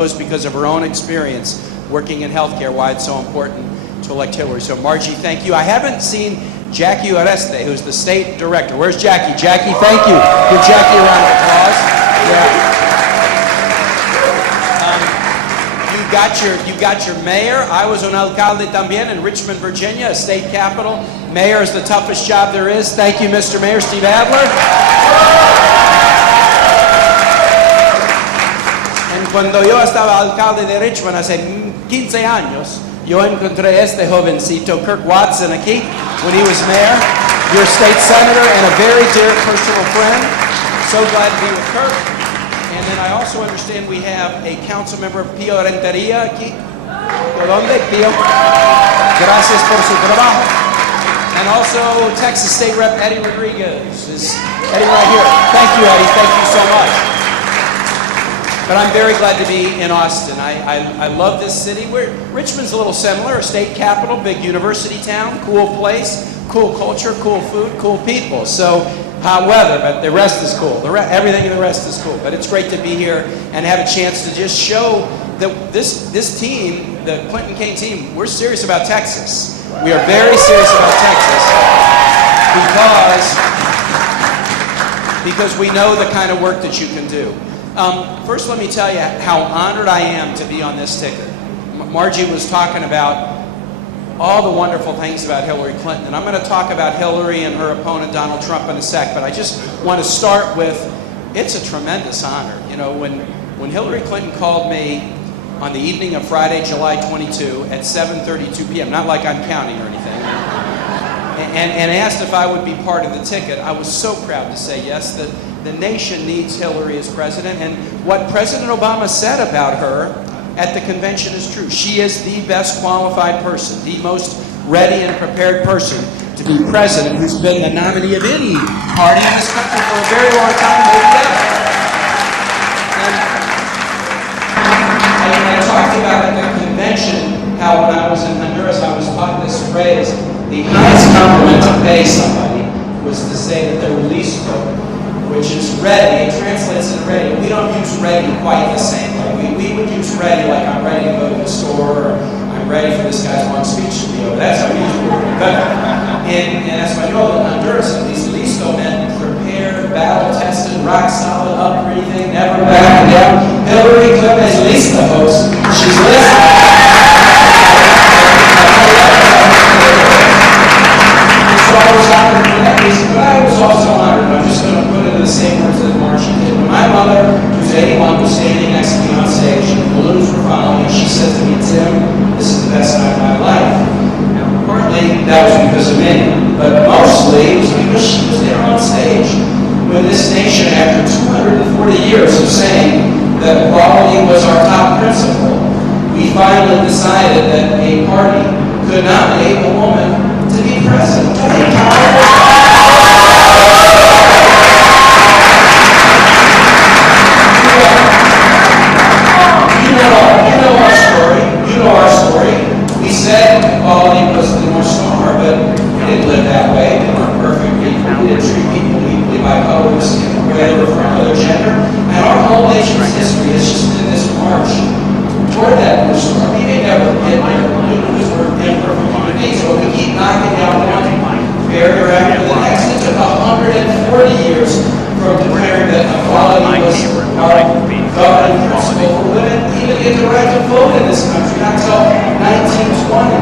because of her own experience working in healthcare, why it's so important to elect Hillary. So Margie, thank you. I haven't seen Jackie Oreste, who's the state director. Where's Jackie? Jackie, thank you. Give Jackie a round of applause. Yeah. You got your mayor. I was un alcalde también in Richmond, Virginia, a state capital. Mayor is the toughest job there is. Thank you, Mr. Mayor Steve Adler. Cuando yo estaba alcalde de Richmond hace 15 años, yo encontré este jovencito, Kirk Watson, aquí, when he was mayor, your state senator, and a very dear personal friend. So glad to be with Kirk. And then I also understand we have a council member, Pio Renteria, aquí. ¿Por dónde, Pio? Gracias por su trabajo. And also Texas State Rep Eddie Rodriguez. Is Eddie right here? Thank you, Eddie. Thank you so much. But I'm very glad to be in Austin. I love this city. Richmond's a little similar, a state capital, big university town, cool place, cool culture, cool food, cool people. So hot weather, but the rest is cool. Everything in the rest is cool. But it's great to be here and have a chance to just show that this team, the Clinton Kaine team, we're serious about Texas. We are very serious about Texas because we know the kind of work that you can do. First, let me tell you how honored I am to be on this ticket. Margie was talking about all the wonderful things about Hillary Clinton, and I'm going to talk about Hillary and her opponent Donald Trump in a sec, but I just want to start with, it's a tremendous honor. You know, when Hillary Clinton called me on the evening of Friday, July 22 at 7:32 p.m., not like I'm counting or anything, and asked if I would be part of the ticket, I was so proud to say yes. The nation needs Hillary as president, and what President Obama said about her at the convention is true. She is the best qualified person, the most ready and prepared person to be president, who's been the nominee of any party in this country for a very long time, maybe ever. And I talked about at the convention how when I was in Honduras, I was taught this phrase: the highest compliment to pay somebody was to say that they're least vote, which is ready. It translates into ready. We don't use ready quite the same way. We would use ready like I'm ready to go to the store, or I'm ready for this guy's long speech to be over. That's how we use the word. But in Espanol, in Honduras, at least, listo meant prepared, battle-tested, rock solid, up for anything, never back down. Hillary Clinton is lista, folks. She's lista. So I was honored for that reason, but I was also honored. I'm just going to put it in the same words that Margie did. When my mother, who's 81, was standing next to me on stage, and balloons were following, and she said to me, "Tim, this is the best night of my life." Now, partly that was because of me, but mostly it was because she was there on stage when this nation, after 240 years of saying that equality was our top principle, we finally decided that a party could nominate a woman to be president. You know our story. We said equality was the North Star, but we didn't live that way. We weren't perfect people. We didn't treat people equally by color, skin, whether from another gender. And our whole nation's history has just been this march toward that North Star. We may never get there because we're imperfect human beings, but we keep knocking down one barrier after the next. It took 140 years from declaring that equality was our governing principle for women even get the right to vote in this country, not until 1920.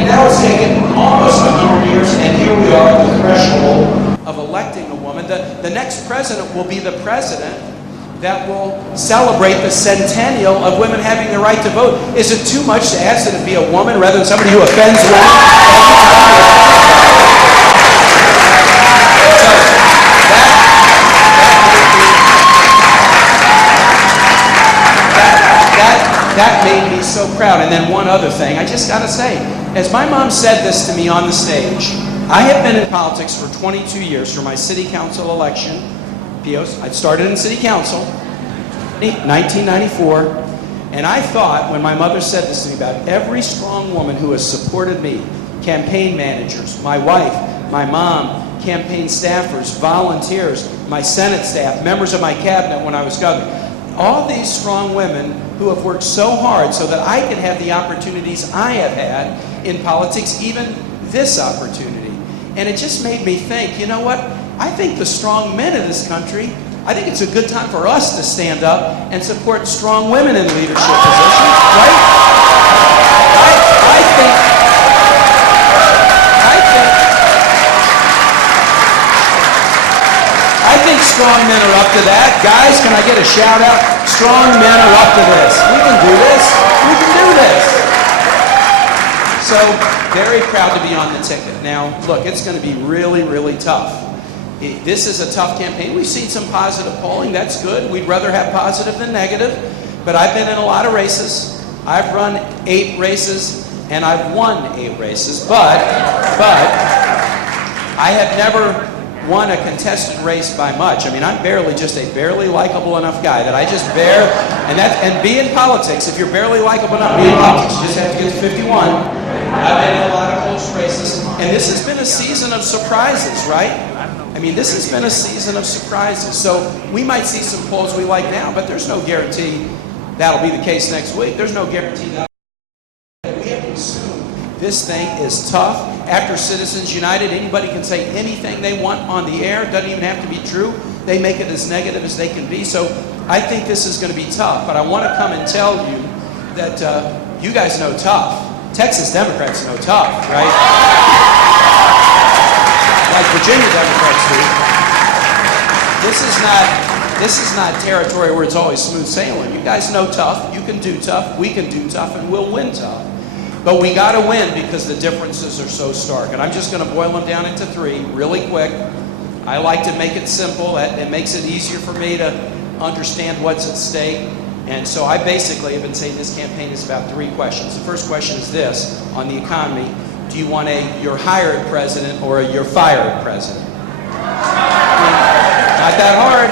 And now it's taken almost 100 years, and here we are at the threshold of electing a woman. The next president will be the president that will celebrate the centennial of women having the right to vote. Is it too much to ask that it be a woman rather than somebody who offends women? That made me so proud. And then one other thing, I just got to say, as my mom said this to me on the stage, I have been in politics for 22 years for my city council election. I started in city council in 1994, and I thought when my mother said this to me about every strong woman who has supported me, campaign managers, my wife, my mom, campaign staffers, volunteers, my Senate staff, members of my cabinet when I was governor, all these strong women who have worked so hard so that I can have the opportunities I have had in politics, even this opportunity. And it just made me think, you know what? I think the strong men of this country, I think it's a good time for us to stand up and support strong women in leadership positions, right? I think strong men are up to that. Guys, can I get a shout out? Strong men are up to this. We can do this. We can do this. So, very proud to be on the ticket. Now, look, it's going to be really, really tough. This is a tough campaign. We've seen some positive polling. That's good. We'd rather have positive than negative. But I've been in a lot of races. I've run 8 races, and I've won 8 races. But I have never won a contested race by much. I mean, I'm just a barely likable enough guy that I just and be in politics. If you're barely likable enough, be in politics. You just have to get to 51. I've been in a lot of close races, and this has been a season of surprises, right? I mean, this has been a season of surprises. So we might see some polls we like now, but there's no guarantee that'll be the case next week. There's no guarantee that we have to assume this thing is tough. After Citizens United, anybody can say anything they want on the air. It doesn't even have to be true. They make it as negative as they can be. So I think this is going to be tough. But I want to come and tell you that you guys know tough. Texas Democrats know tough, right? Like Virginia Democrats do. This is not territory where it's always smooth sailing. You guys know tough. You can do tough. We can do tough, and we'll win tough. But we got to win because the differences are so stark. And I'm just going to boil them down into 3 really quick. I like to make it simple. It makes it easier for me to understand what's at stake. And so I basically have been saying this campaign is about 3 questions. The first question is this, on the economy. Do you want a you're hired president or a you're fired president? Not that hard.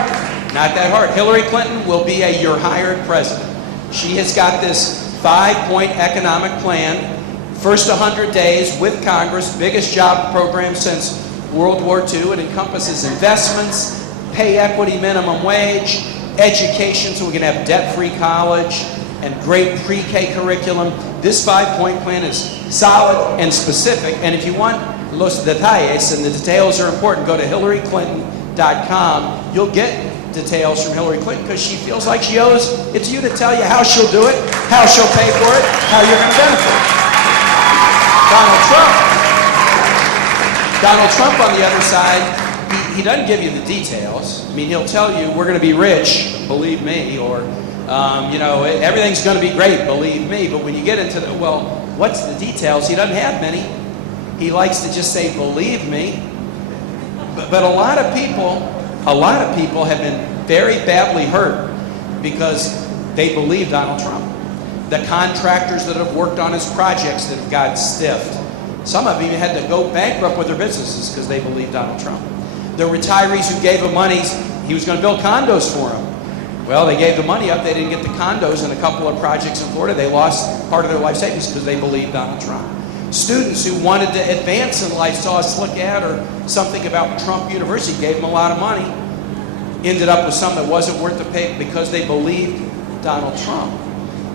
Not that hard. Hillary Clinton will be a you're hired president. She has got this 5-point economic plan. First 100 days with Congress, biggest job program since World War II. It encompasses investments, pay equity, minimum wage, education so we can have debt-free college, and great pre-K curriculum. This 5-point plan is solid and specific. And if you want los detalles, and the details are important, go to HillaryClinton.com. You'll get details from Hillary Clinton because she feels like she owes it to you to tell you how she'll do it, how she'll pay for it, how you're going to benefit. Donald Trump on the other side, he doesn't give you the details. I mean, he'll tell you we're going to be rich, believe me, or everything's going to be great, believe me. But when you get into what's the details? He doesn't have many. He likes to just say, believe me. But a lot of people have been very badly hurt because they believe Donald Trump. The contractors that have worked on his projects that have got stiffed. Some of them even had to go bankrupt with their businesses because they believed Donald Trump. The retirees who gave him money, he was going to build condos for them. Well, they gave the money up. They didn't get the condos in a couple of projects in Florida. They lost part of their life savings because they believed Donald Trump. Students who wanted to advance in life, saw a slick ad or something about Trump University, gave them a lot of money, ended up with something that wasn't worth the pay because they believed Donald Trump.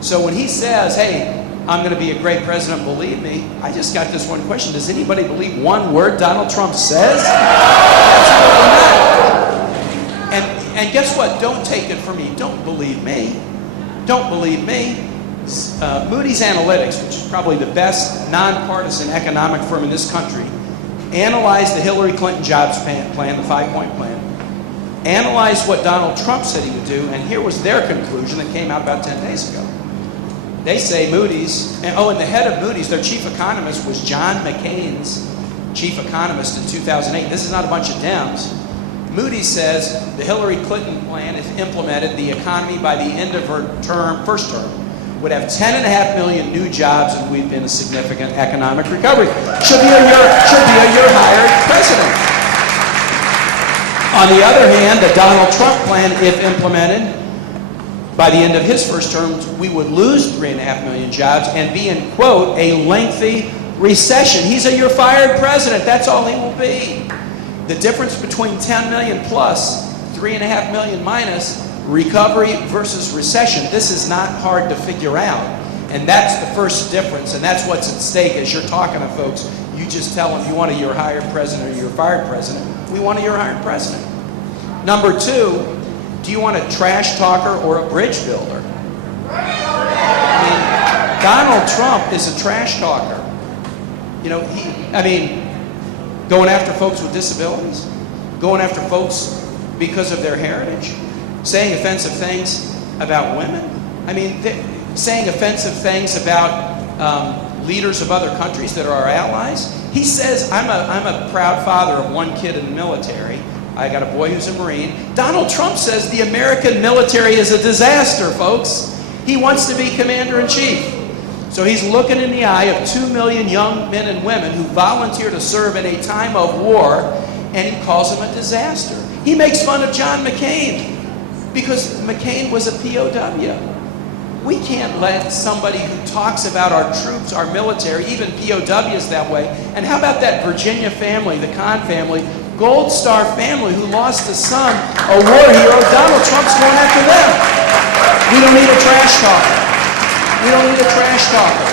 So when he says, hey, I'm going to be a great president, believe me, I just got this one question. Does anybody believe one word Donald Trump says? Absolutely not. And guess what? Don't take it from me. Don't believe me. Don't believe me. Moody's Analytics, which is probably the best nonpartisan economic firm in this country, analyzed the Hillary Clinton jobs plan, the 5-point plan, analyzed what Donald Trump said he would do, and here was their conclusion that came out about 10 days ago. They say Moody's, and the head of Moody's, their chief economist was John McCain's chief economist in 2008. This is not a bunch of Dems. Moody's says the Hillary Clinton plan, if implemented, the economy by the end of her first term, would have 10.5 million new jobs and we've been a significant economic recovery. Should be a year hired president. On the other hand, the Donald Trump plan, if implemented, by the end of his first term, we would lose 3.5 million jobs and be in, quote, a lengthy recession. He's a you're fired president. That's all he will be. The difference between 10 million plus, 3.5 million minus, Recovery versus recession. This is not hard to figure out. And that's the first difference, and that's what's at stake as you're talking to folks. You just tell them you want a year hired president or you're fired president. We want a year hired president. Number two, do you want a trash talker or a bridge builder? I mean, Donald Trump is a trash talker. You know, going after folks with disabilities, going after folks because of their heritage, saying offensive things about women. I mean, saying offensive things about leaders of other countries that are our allies. He says, I'm a proud father of one kid in the military. I got a boy who's a Marine. Donald Trump says the American military is a disaster, folks. He wants to be commander-in-chief. So he's looking in the eye of 2 million young men and women who volunteer to serve in a time of war, and he calls them a disaster. He makes fun of John McCain because McCain was a POW. We can't let somebody who talks about our troops, our military, even POWs that way. And how about that Virginia family, the Kaine family, Gold Star family who lost a son, a war hero? Donald Trump's going after them. We don't need a trash talker. We don't need a trash talker.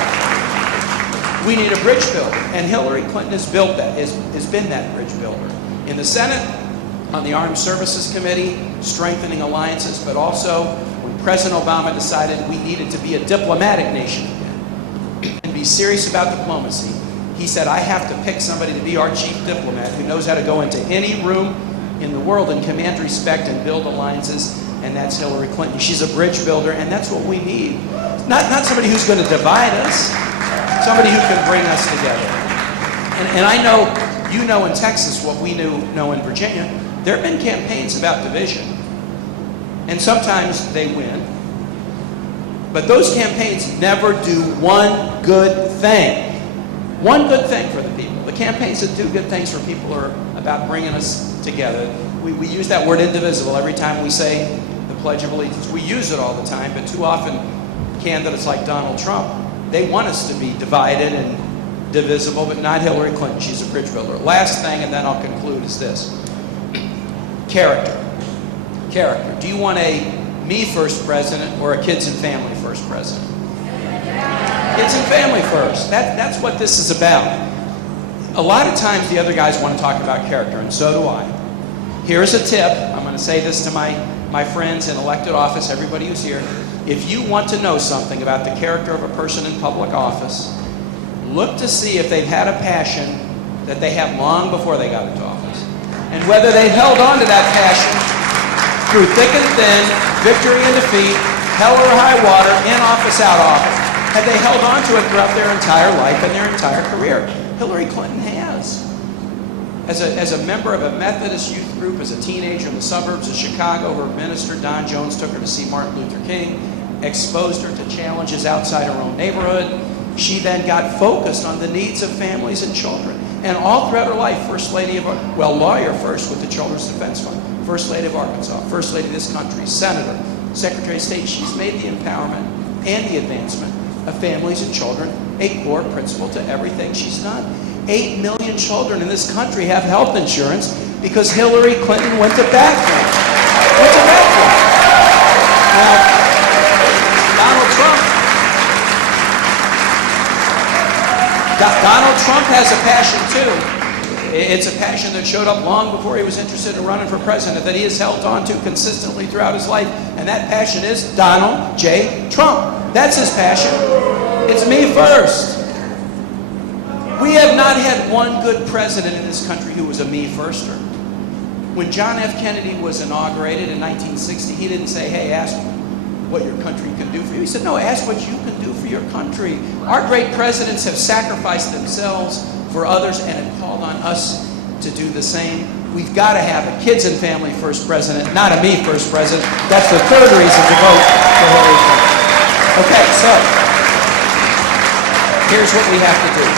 We need a bridge builder. And Hillary Clinton has built that, has been that bridge builder. In the Senate, on the Armed Services Committee, strengthening alliances, but also when President Obama decided we needed to be a diplomatic nation again and be serious about diplomacy, he said, I have to pick somebody to be our chief diplomat who knows how to go into any room in the world and command respect and build alliances, and that's Hillary Clinton. She's a bridge builder, and that's what we need. Not somebody who's going to divide us, somebody who can bring us together. And I know, you know in Texas what we know in Virginia. There have been campaigns about division, and sometimes they win, but those campaigns never do one good thing. One good thing for the people. The campaigns that do good things for people are about bringing us together. We use that word indivisible every time we say the Pledge of Allegiance. We use it all the time, but too often candidates like Donald Trump, they want us to be divided and divisible, but not Hillary Clinton. She's a bridge builder. Last thing, and then I'll conclude, is this. Character. Character. Do you want a me-first president or a kids and family first president? Kids and family first. That's what this is about. A lot of times the other guys want to talk about character, and so do I. Here's a tip. I'm going to say this to my friends in elected office, everybody who's here. If you want to know something about the character of a person in public office, look to see if they've had a passion that they had long before they got into office. And whether they held on to that passion through thick and thin, victory and defeat, hell or high water, in office, out of office. Have they held on to it throughout their entire life and their entire career? Hillary Clinton has. As a member of a Methodist youth group, as a teenager in the suburbs of Chicago, her minister, Don Jones, took her to see Martin Luther King, exposed her to challenges outside her own neighborhood. She then got focused on the needs of families and children. And all throughout her life, First Lady of, lawyer first with the Children's Defense Fund, First Lady of Arkansas, First Lady of this country, Senator, Secretary of State. She's made the empowerment and the advancement of families and children a core principle to everything she's done. 8 million children in this country have health insurance because Hillary Clinton went to bat for them. Now, Donald Trump has a passion too. It's a passion that showed up long before he was interested in running for president, that he has held on to consistently throughout his life, and that passion is Donald J. Trump. That's his passion. It's me first. We have not had one good president in this country who was a me-firster. When John F. Kennedy was inaugurated in 1960, he didn't say, hey, ask what your country can do for you. He said, no, ask what you can do for your country. Our great presidents have sacrificed themselves for others and have called on us to do the same. We've got to have a kids and family first president, not a me first president. That's the third reason to vote for Hillary Clinton. Okay, so here's what we have to do.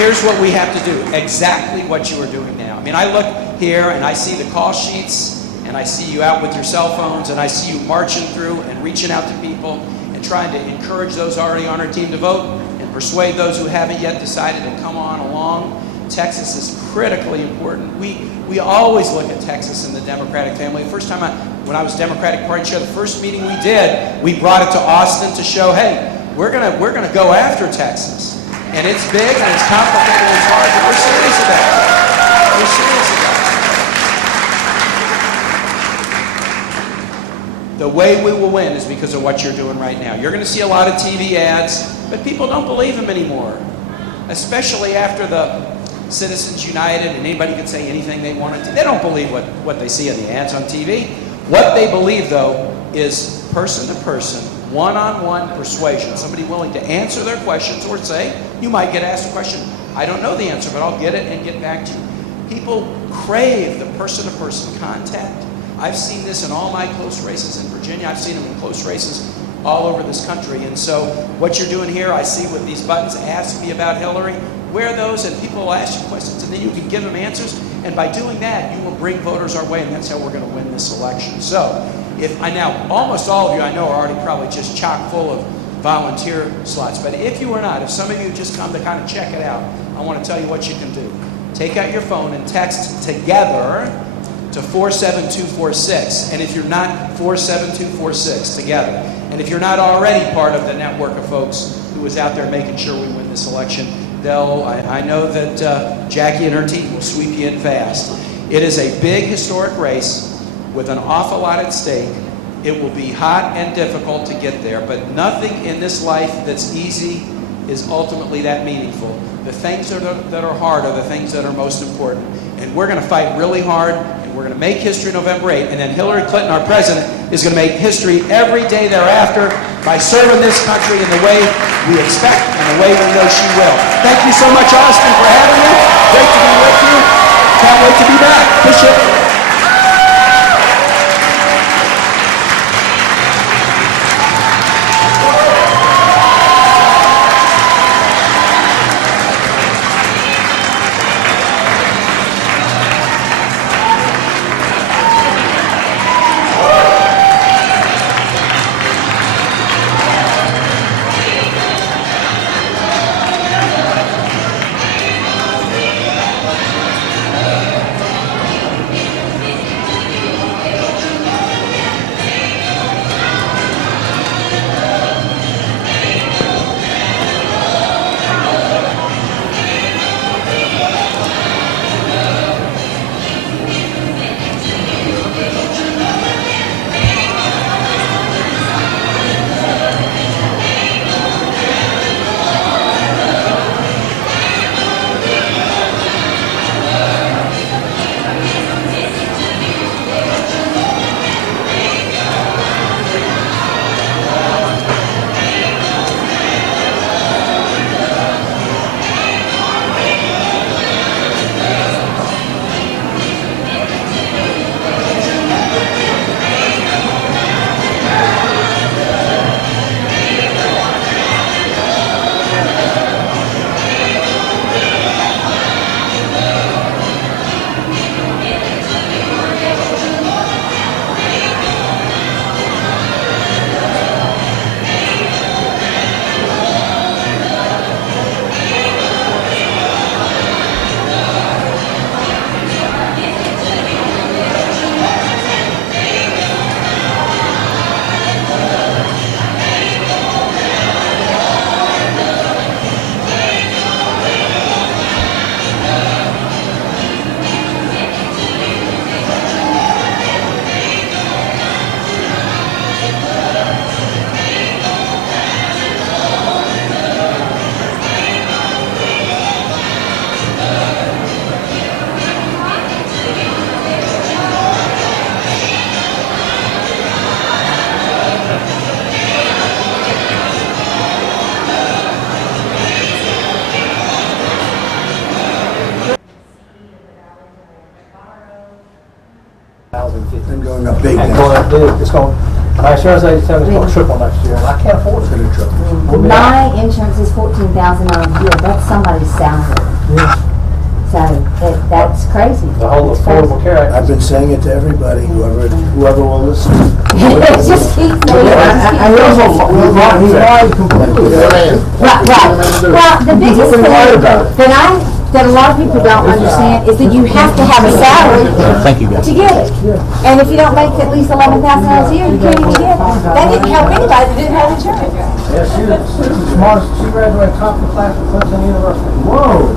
Here's what we have to do. Exactly what you are doing now. I mean, I look here and I see the call sheets and I see you out with your cell phones and I see you marching through and reaching out to people and trying to encourage those already on our team to vote and persuade those who haven't yet decided to come on along. Texas is critically important. We always look at Texas and the Democratic family. The first time when I was Democratic Party chair, the first meeting we did, we brought it to Austin to show, hey, we're gonna go after Texas. And it's big and it's complicated and it's hard, but we're serious about it. We're serious about it. The way we will win is because of what you're doing right now. You're going to see a lot of TV ads, but people don't believe them anymore. Especially after the Citizens United and anybody can say anything they want to. They don't believe what they see in the ads on TV. What they believe, though, is person-to-person, one-on-one persuasion. Somebody willing to answer their questions or say, you might get asked a question, I don't know the answer, but I'll get it and get back to you. People crave the person-to-person contact. I've seen this in all my close races in Virginia. I've seen them in close races all over this country. And so what you're doing here, I see with these buttons, ask me about Hillary, wear those and people will ask you questions and then you can give them answers. And by doing that, you will bring voters our way and that's how we're going to win this election. So now almost all of you I know are already probably just chock full of volunteer slots. But if you are not, if some of you just come to kind of check it out, I want to tell you what you can do. Take out your phone and text together to 47246. And if you're not, 47246 together. And if you're not already part of the network of folks who is out there making sure we win this election, I know that Jackie and her team will sweep you in fast. It is a big historic race with an awful lot at stake. It will be hot and difficult to get there, but nothing in this life that's easy is ultimately that meaningful. The things that are hard are the things that are most important. And we're going to fight really hard, and we're going to make history November 8th, and then Hillary Clinton, our president, is going to make history every day thereafter by serving this country in the way we expect and the way we know she will. Thank you so much, Austin, for having me. Great to be with you. Can't wait to be back. Appreciate it. Been going up big And now. going up big, it's going, my insurance agent said it's going to triple next year, and I can't afford It's it. gonna triple. We'll be out. My insurance is $14,000 a year. That's somebody's salary. Yeah. So that's crazy. The whole It's crazy. Affordable Care Act. I've been saying it to everybody, whoever will listen. It's just keep going. I realize he lied completely. Right. Well, the biggest thing that that a lot of people don't understand is that you have to have a salary Thank you, guys. to get it. And if you don't make at least $11,000 a year, you can't even get it. That didn't help anybody that didn't have insurance. Yeah, she was smart. She graduated top of the class at Clemson University. Whoa.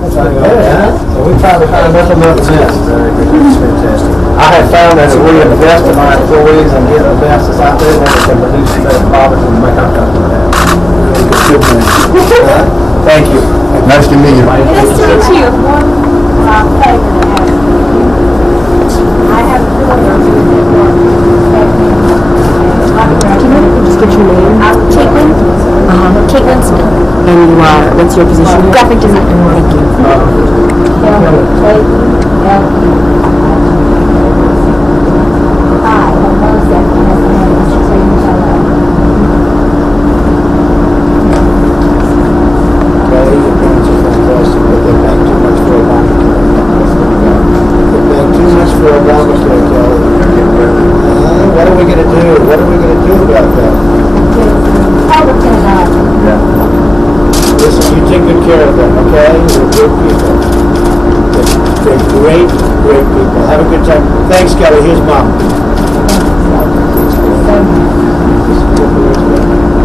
That's not bad, huh? So we try to find nothing but the best. That's fantastic. I have found that if we are the best of our employees and get the best that's out there, then we can produce the best products and make our customer happy. Good man. Thank you. Nice to meet you. Nice to meet you. One favor to ask you. I have a daughter who is at work. Can you just get your name? Caitlin. Caitlin Smith. And you are, what's your position? Graphic designer. Thank you. Hi, almost at the Kelly, your parents are fantastic, but they're paying too much for Obamacare. They're paying too much for Obamacare, Kelly. What are we gonna do? What are we gonna do about that? Listen, you take good care of them, okay? They're good people. They're great, great people. Have a good time. Thanks, Kelly. Here's Mom.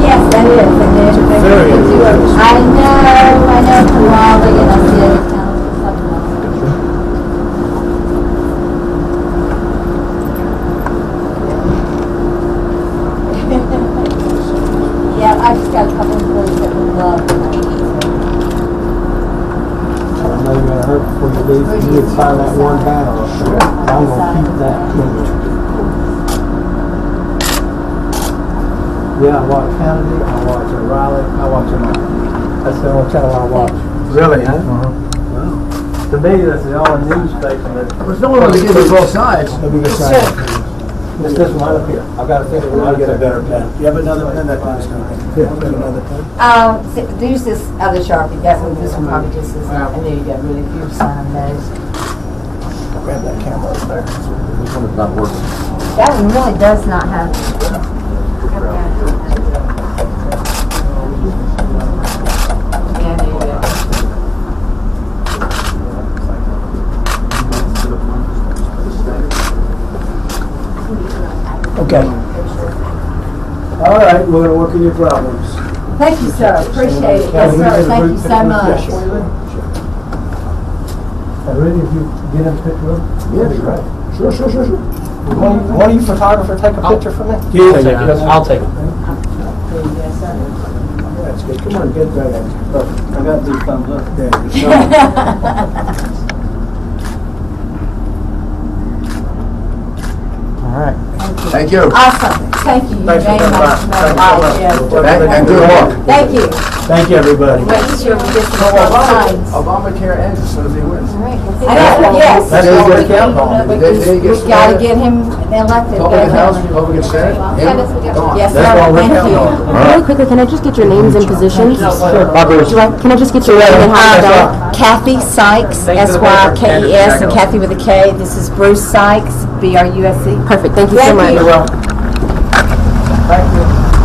Yes, that is. And they're Very good to her. unusual. I know from Raleigh, and I see every town something else. Yeah, I just got a couple of employees that would love it. I know you're gonna hurt before you leave. You need to sign that one down. I'm gonna keep that clean. Yeah, I watch Kennedy, I watch Raleigh, I watch them all. That's the only channel I watch. Really, huh? To me, that's the only news station that. There's no one to give us both sides. Let me get signed. It's this one right up here. I've got to figure I'll out get a better pen. You have another pen? That pen's gonna. Yeah. Another pen? There's this other Sharpie, that one, this one probably just is, and there you go, really few sign those. Grab that camera over there. This one is not working. That one really does not have. Yeah, there you go. Okay. All right, we're gonna work on your problems. Thank you, sir, appreciate it, yes, sir, thank you so much. And really, if you get in a picture of them, that'd be great. Sure. One of you photographers take a picture for me? I'll take it. That's good. Come on, get right at it. I got these thumbs up. There you go. All right. Thank you. Awesome, thank you very Thanks for much. coming by. And good luck. Thank you. Thank you, everybody. Make sure we get some signs. Obamacare ends as soon as he wins. I know, yes. That's a good count. We've got to get him elected. Republican House, Republican Senate, him, gone. Yes, That's sir, what we're thank counting you. on. Really quickly, can I just get your names and positions? Can I just get your name and how to spell? Kathy Sykes, S-Y-K-E-S, and Kathy with a K. This is Bruce Sykes, B-R-U-S-E. Perfect, thank you so Thank much. you. Thank you.